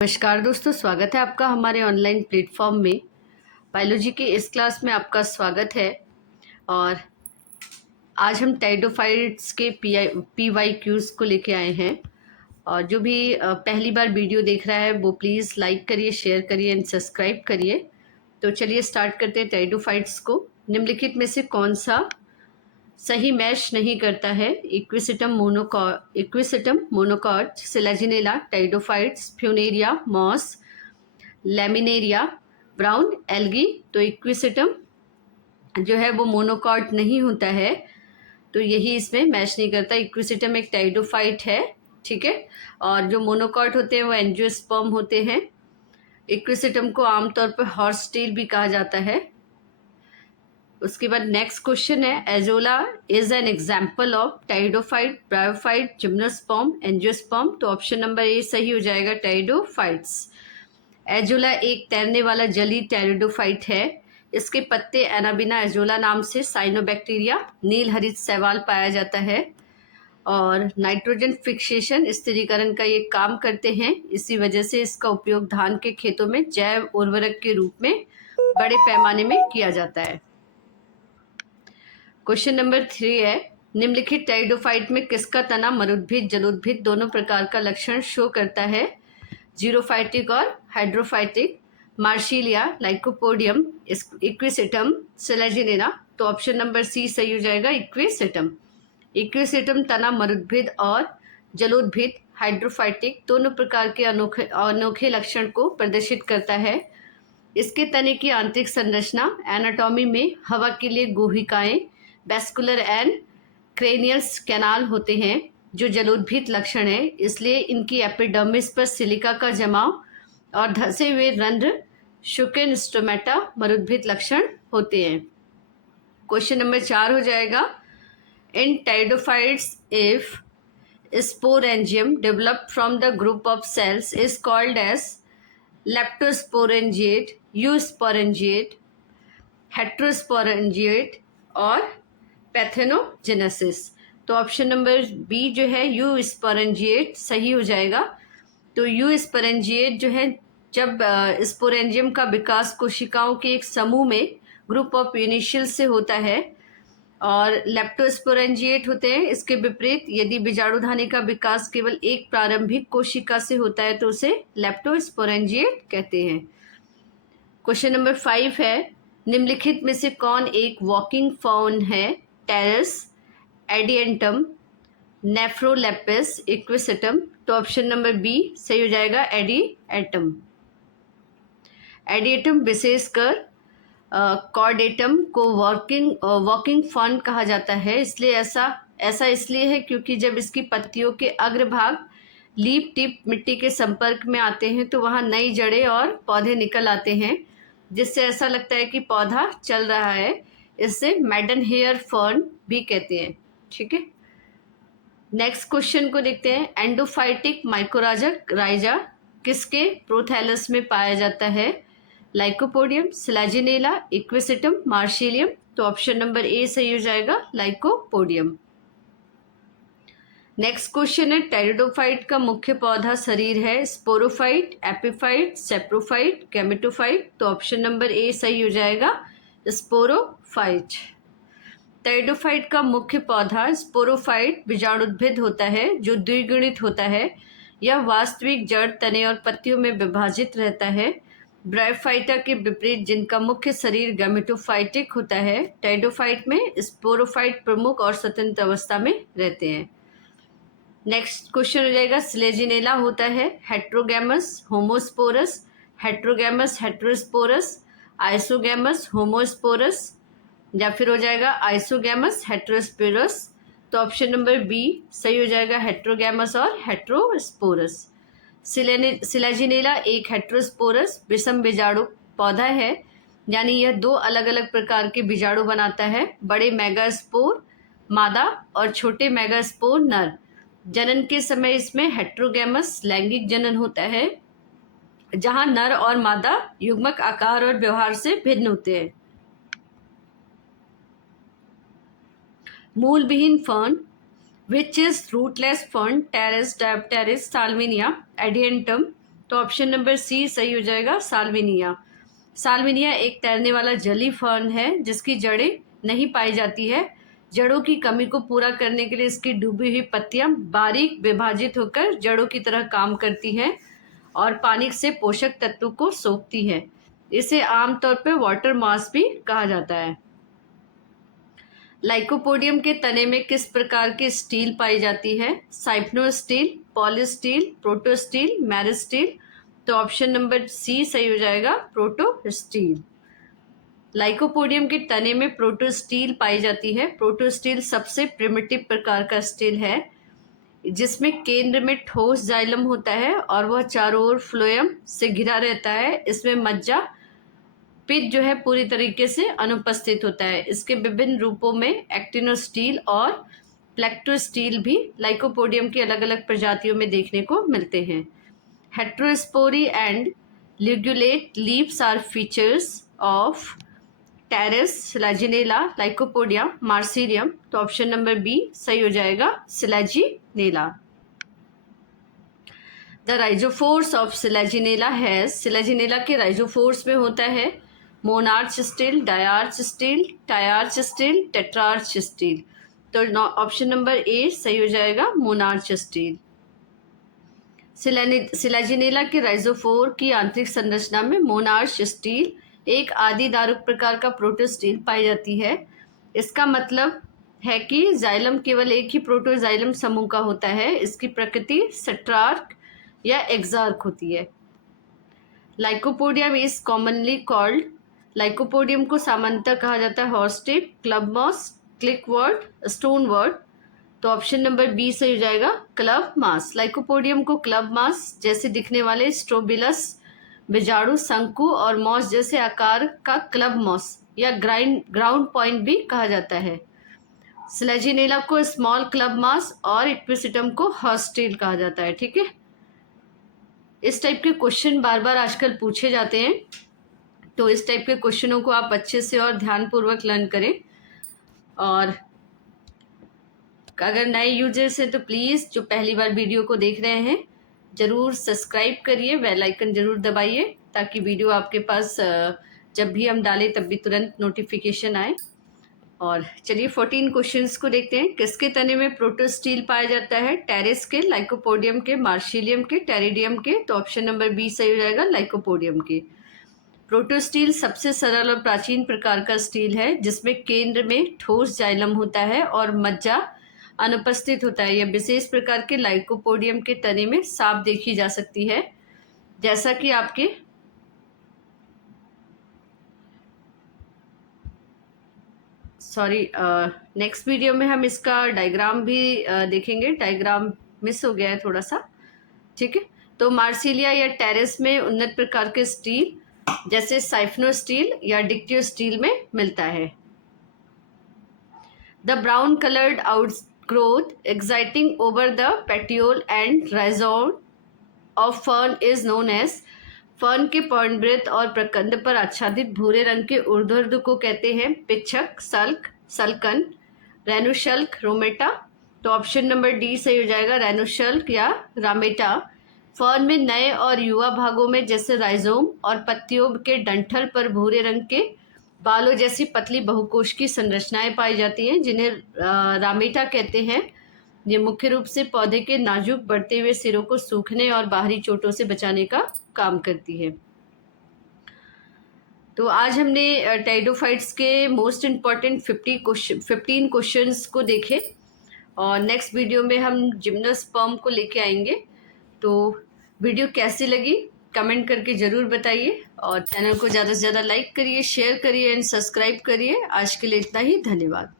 नमस्कार दोस्तों, स्वागत है आपका हमारे ऑनलाइन प्लेटफॉर्म में। बायोलॉजी की इस क्लास में आपका स्वागत है। और आज हम टाइडोफाइट्स के PYQs को लेके आए हैं। और जो भी पहली बार वीडियो देख रहा है वो प्लीज़ लाइक करिए, शेयर करिए एंड सब्सक्राइब करिए। तो चलिए स्टार्ट करते हैं। टाइडोफाइट्स को निम्नलिखित में से कौन सा सही मैच नहीं करता है? Equisetum monocot, selaginella, pteridophytes, funaria, moss, laminaria, brown algae. तो इक्विसिटम जो है वो मोनोकॉट नहीं होता है, तो यही इसमें मैच नहीं करता। इक्विसिटम एक टाइडोफाइट है, ठीक है। और जो मोनोकॉट होते हैं वो एंजियोस्पर्म होते हैं। इक्विसिटम को आमतौर पर हॉर्स टेल भी कहा जाता है। उसके बाद नेक्स्ट क्वेश्चन है, azolla is an example of pteridophyte, bryophyte, gymnosperm, angiosperm. तो ऑप्शन नंबर ए सही हो जाएगा, टाइडोफाइट्स। एजोला एक तैरने वाला जलीय टेरिडोफाइट है। इसके पत्ते एनाबिना एजोला नाम से साइनोबैक्टीरिया नील हरित शैवाल पाया जाता है। और नाइट्रोजन फिक्सेशन स्थिरीकरण का ये काम करते हैं। इसी वजह से इसका उपयोग धान के खेतों में जैव उर्वरक के रूप में बड़े पैमाने में किया जाता है। क्वेश्चन नंबर 3 है, निम्नलिखित टाइडोफाइट में किसका तना मरुद्भिद जलोद्भिद दोनों प्रकार का लक्षण शो करता है? जीरोफाइटिक और hydrophytic. Marsilea, lycopodium, equisetum, selaginella. तो ऑप्शन नंबर सी सही हो जाएगा, इक्विसिटम। इक्विसिटम तना मरुद्भिद और जलोद्भिद हाइड्रोफाइटिक दोनों प्रकार के अनोखे लक्षण को प्रदर्शित करता है। इसके तने की आंतरिक संरचना एनाटॉमी में हवा के लिए गुहिकाएं, वेस्कुलर एंड क्रेनियल्स कैनाल होते हैं जो जलोद्भिद लक्षण है। इसलिए इनकी एपिडर्मिस पर सिलिका का जमाव और धंसे हुए रंध्र शुकेन स्टोमेटा मरुद्भिद लक्षण होते हैं। क्वेश्चन नंबर 4 हो जाएगा, इन टाइडोफाइट्स if sporangium developed from the group of cells is called as leptosporangiate, eusporangiate, heterosporangiate और पैथेनोजेनेसिस। तो ऑप्शन नंबर बी जो है यूस्पोरेंजिएट सही हो जाएगा। तो यूस्पोरेंजिएट जो है जब स्पोरेंजियम का विकास कोशिकाओं के एक समूह में ग्रुप ऑफ यूनिशियल से होता है। और लेप्टोस्पोरेंजिएट होते हैं। इसके विपरीत यदि बीजाणुधानी का विकास केवल एक प्रारंभिक कोशिका से होता है तो उसे लेप्टोस्पोरेंजिएट कहते हैं। क्वेश्चन नंबर 5 है, निम्नलिखित में से कौन एक वॉकिंग फॉर्न है? Pteris, adiantum, nephrolepis, equisetum. तो ऑप्शन नंबर बी सही हो जाएगा, एडिएंटम। एडिएंटम विशेषकर कॉर्डेटम को वॉकिंग फॉर्न कहा जाता है। इसलिए ऐसा इसलिए है क्योंकि जब इसकी पत्तियों के अग्रभाग लीफ टिप मिट्टी के संपर्क में आते हैं तो वहाँ नई जड़ें और पौधे निकल आते हैं, जिससे ऐसा लगता है कि पौधा चल रहा है। इससे मैडन हेयर फर्न भी कहते हैं, ठीक है। नेक्स्ट क्वेश्चन को देखते हैं, एंडोफाइटिक माइकोराजा राइजा किसके प्रोथैलस में पाया जाता है? Lycopodium, Selaginella, Equisetum, Marsilea. तो ऑप्शन नंबर ए सही हो जाएगा, लाइकोपोडियम। नेक्स्ट क्वेश्चन है, टेरिडोफाइट का मुख्य पौधा शरीर है? Sporophyte, epiphyte, saprophyte, gametophyte. तो ऑप्शन नंबर ए सही हो जाएगा, स्पोरोफाइट। टेरिडोफाइट का मुख्य पौधा स्पोरोफाइट बीजाणुद्भिद होता है जो द्विगुणित होता है। यह वास्तविक जड़, तने और पत्तियों में विभाजित रहता है। ब्रायोफाइटा के विपरीत जिनका मुख्य शरीर गैमेटोफाइटिक होता है, टाइडोफाइट में स्पोरोफाइट प्रमुख और स्वतंत्र अवस्था में रहते हैं। नेक्स्ट क्वेश्चन हो जाएगा, सिलेजिनेला होता है हेट्रोगैमस, होमोस्पोरस, हेट्रोगैमस हेट्रोस्पोरस, आइसोगैमस होमोस्पोरस, या फिर हो जाएगा आइसोगैमस हेट्रोस्पोरस। तो ऑप्शन नंबर बी सही हो जाएगा, हेट्रोगैमस और हेट्रोस्पोरस। सिलेजिनेला एक हेट्रोस्पोरस विषम बीजाणु पौधा है, यानी यह दो अलग अलग प्रकार के बीजाणु बनाता है, बड़े मेगास्पोर मादा और छोटे मेगास्पोर नर। जनन के समय इसमें हेट्रोगैमस लैंगिक जनन होता है, जहां नर और मादा युग्मक आकार और व्यवहार से भिन्न होते हैं। मूलविहीन fern which is rootless fern, Pteris, Diopteris, Salvinia, Adiantum, तो ऑप्शन नंबर सी सही हो जाएगा, साल्विनिया। साल्विनिया एक तैरने वाला जली फर्न है जिसकी जड़ें नहीं पाई जाती है। जड़ों की कमी को पूरा करने के लिए इसकी डूबी हुई पत्तियां बारीक विभाजित होकर जड़ों की तरह काम करती हैं और पानी से पोषक तत्व को सोखती है। इसे आमतौर पर वाटर मॉस भी कहा जाता है। लाइकोपोडियम के तने में किस प्रकार की स्टील पाई जाती है? साइप्नोस्टील, पॉलीस्टील, प्रोटोस्टील, मैरिस्टील। तो ऑप्शन नंबर सी सही हो जाएगा, प्रोटोस्टील। लाइकोपोडियम के तने में प्रोटोस्टील पाई जाती है। प्रोटोस्टील सबसे प्रिमिटिव प्रकार का स्टील है जिसमें केंद्र में ठोस जाइलम होता है और वह चारों ओर फ्लोएम से घिरा रहता है। इसमें मज्जा पित्त जो है पूरी तरीके से अनुपस्थित होता है। इसके विभिन्न रूपों में एक्टिनोस्टील और प्लेक्टोस्टील भी लाइकोपोडियम की अलग अलग प्रजातियों में देखने को मिलते हैं। Heterospory and ligulate leaves are features of Pteris, Selaginella, Lycopodia, Marsilea. तो ऑप्शन नंबर बी सही हो जाएगा, Selaginella. The rhizophores of Selaginella has, Selaginella के राइजोफोर्स में होता है monarch stele, diarch stele, triarch stele, tetrarch stele. तो ऑप्शन नंबर ए सही हो जाएगा, मोनार्च स्टील। सिलेजिनेला के राइजोफोर की आंतरिक संरचना में मोनार्च स्टील एक आदि दारुक प्रकार का प्रोटोस्टील पाई जाती है। इसका मतलब है कि जाइलम केवल एक ही प्रोटोजाइलम समूह का होता है। इसकी प्रकृति सेट्रार्क या एक्सार्क होती है। Lycopodium is commonly called, lycopodium को सामान्यतः कहा जाता है हॉर्सटेप, क्लब मॉस, क्लिकवर्ड, स्टोन वर्ड। तो ऑप्शन नंबर बी सही हो जाएगा, क्लब मास। लाइकोपोडियम को क्लब मास जैसे दिखने वाले स्ट्रोबिलस, बीजाणु, शंकु और मॉस जैसे आकार का क्लब मॉस या ग्राउंड पॉइंट भी कहा जाता है। सिलेजिनेला को स्मॉल क्लब मास और इक्विसिटम को हॉर्सटेल कहा जाता है। ठीक है, इस टाइप के क्वेश्चन बार बार आजकल पूछे जाते हैं, तो इस टाइप के क्वेश्चनों को आप अच्छे से और ध्यानपूर्वक लर्न करें। और अगर नए यूजर्स हैं तो प्लीज़ जो पहली बार वीडियो को देख रहे हैं ज़रूर सब्सक्राइब करिए, बेल आइकन ज़रूर दबाइए ताकि वीडियो आपके पास जब भी हम डालें तब भी तुरंत नोटिफिकेशन आए। और चलिए 14 क्वेश्चंस को देखते हैं। किसके तने में प्रोटोस्टील पाया जाता है? टेरेस के, लाइकोपोडियम के, मार्सिलियम के, टेरिडियम के। तो ऑप्शन नंबर बी सही हो जाएगा, लाइकोपोडियम के। प्रोटोस्टील सबसे सरल और प्राचीन प्रकार का स्टील है जिसमें केंद्र में ठोस जाइलम होता है और मज्जा अनुपस्थित होता है। यह विशेष प्रकार के लाइकोपोडियम के तने में साफ देखी जा सकती है। जैसा कि आपके नेक्स्ट वीडियो में हम इसका डायग्राम भी देखेंगे। डायग्राम मिस हो गया है थोड़ा सा। ठीक है, तो मार्सिलिया या टेरेस में उन्नत प्रकार के स्टील जैसे साइफनो स्टील या डिक्टियो स्टील में मिलता है। The brown coloured outgrowth exciting over the petiole and rhizome of fern is known as, fern के पर्णवृत्त और प्रकंद पर आच्छादित भूरे रंग के ऊर्ध्वार्ध को कहते हैं पिच्छक, सल्क, सल्कन, रेनुशल्क, रोमेटा। तो ऑप्शन नंबर डी सही हो जाएगा, रेनुशल्क या रामेटा। फर्न में नए और युवा भागों में जैसे राइजोम और पत्तियों के डंठल पर भूरे रंग के बालों जैसी पतली बहुकोश की संरचनाएं पाई जाती हैं जिन्हें रामेटा कहते हैं। ये मुख्य रूप से पौधे के नाजुक बढ़ते हुए सिरों को सूखने और बाहरी चोटों से बचाने का काम करती है। तो आज हमने टेरिडोफाइट्स के मोस्ट इम्पॉर्टेंट 15 क्वेश्चंस को देखे और नेक्स्ट वीडियो में हम जिम्नोस्पर्म को लेके आएंगे। तो वीडियो कैसी लगी कमेंट करके ज़रूर बताइए और चैनल को ज़्यादा से ज़्यादा लाइक करिए, शेयर करिए एंड सब्सक्राइब करिए। आज के लिए इतना ही, धन्यवाद।